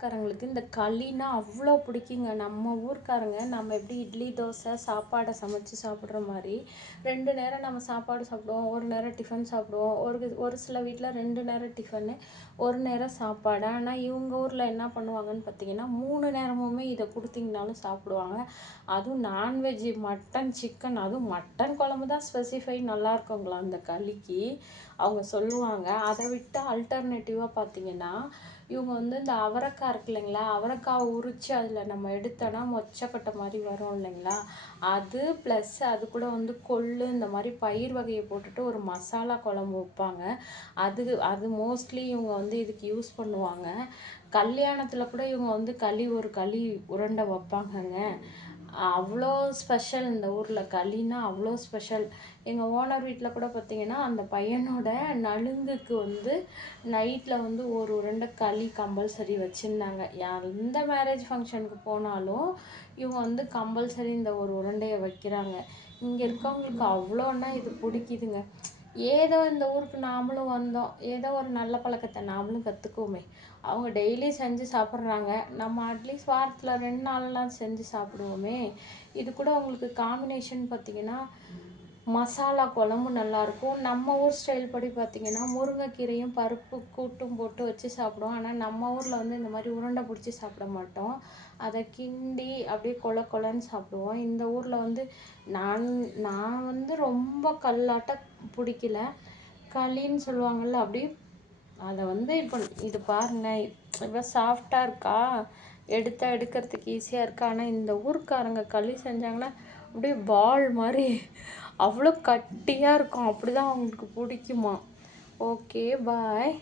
ஆந்திராக்காரங்களுக்கு இந்த களின்னா அவ்வளோ பிடிக்குங்க. நம்ம ஊர்க்காரங்க நம்ம எப்படி இட்லி தோசை சாப்பாடை சமைச்சு சாப்பிட்ற மாதிரி 2 நேரம் நம்ம சாப்பாடு சாப்பிடுவோம், ஒரு நேரம் டிஃபன் சாப்பிடுவோம். ஒரு சில வீட்டில் 2 நேரம் டிஃபனு, ஒரு நேரம் சாப்பாடு. ஆனால் இவங்க ஊரில் என்ன பண்ணுவாங்கன்னு பார்த்தீங்கன்னா 3 நேரமுமே இதை கொடுத்தீங்கனாலும் சாப்பிடுவாங்க. அதுவும் நான்வெஜ்ஜு மட்டன் சிக்கன், அதுவும் மட்டன் குழம்பு தான் ஸ்பெசிஃபை நல்லா இருக்குங்களா அந்த களிக்கு அவங்க சொல்லுவாங்க. அதை விட்டு அல்டர்னேட்டிவாக பார்த்தீங்கன்னா இவங்க வந்து இந்த அவரைக்காய் இருக்கு இல்லைங்களா, அவரைக்காவை உரித்து அதில் நம்ம எடுத்தோன்னா மொச்சக்கொட்டை மாதிரி வரும் இல்லைங்களா, அது ப்ளஸ் அது கூட வந்து கொள்ளு இந்த மாதிரி பயிர் வகையை போட்டுட்டு ஒரு மசாலா குழம்பு வைப்பாங்க. அது அது மோஸ்ட்லி இவங்க வந்து இதுக்கு யூஸ் பண்ணுவாங்க. கல்யாணத்தில் கூட இவங்க வந்து ஒரு களி உருண்டை வைப்பாங்கங்க. அவ்வளோ ஸ்பெஷல் இந்த ஊரில் களின்னா அவ்வளோ ஸ்பெஷல். எங்கள் ஓனர் வீட்டில் கூட பார்த்தீங்கன்னா அந்த பையனோட நலுங்குக்கு வந்து நைட்டில் வந்து ஒரு உருண்டை களி கம்பல்சரி வச்சுருந்தாங்க. எந்த மேரேஜ் ஃபங்க்ஷனுக்கு போனாலும் இவங்க வந்து கம்பல்சரி இந்த ஒரு உருண்டையை வைக்கிறாங்க. இங்கே இருக்கவங்களுக்கு அவ்வளோன்னா இது பிடிக்குதுங்க. ஏதோ இந்த ஊருக்கு நாமளும் வந்தோம், ஏதோ ஒரு நல்ல பழக்கத்தை நாமளும் கற்றுக்குவோமே. அவங்க டெய்லி செஞ்சு சாப்பிட்றாங்க, நம்ம அட்லீஸ்ட் வாரத்தில் 2 நாள்லாம் செஞ்சு சாப்பிடுவோமே. இது கூட அவங்களுக்கு காம்பினேஷன் பார்த்திங்கன்னா மசாலா குழம்பு நல்லாயிருக்கும். நம்ம ஊர் ஸ்டைல் படி பார்த்திங்கன்னா முருங்கைக்கீரையும் பருப்பு கூட்டும் போட்டு வச்சு சாப்பிடுவோம். ஆனால் நம்ம ஊரில் வந்து இந்த மாதிரி உருண்டை பிடிச்சி சாப்பிட மாட்டோம். அதை கிண்டி அப்படியே கொலன்னு சாப்பிடுவோம். இந்த ஊரில் வந்து நான் வந்து ரொம்ப கல்லாட்ட பிடிக்கல, களின்னு சொல்லுவாங்கள்ல அப்படி. அதை வந்து இப்போ இது பாருங்க, இப்போ சாஃப்டாக இருக்கா, எடுக்கிறதுக்கு ஈஸியாக இருக்கா. ஆனால் இந்த ஊருக்காரங்க களி செஞ்சாங்கன்னா அப்படியே பால் மாதிரி அவ்வளோ கட்டியாக இருக்கும். அப்படி தான் அவங்களுக்கு பிடிக்குமா. ஓகே, பாய்.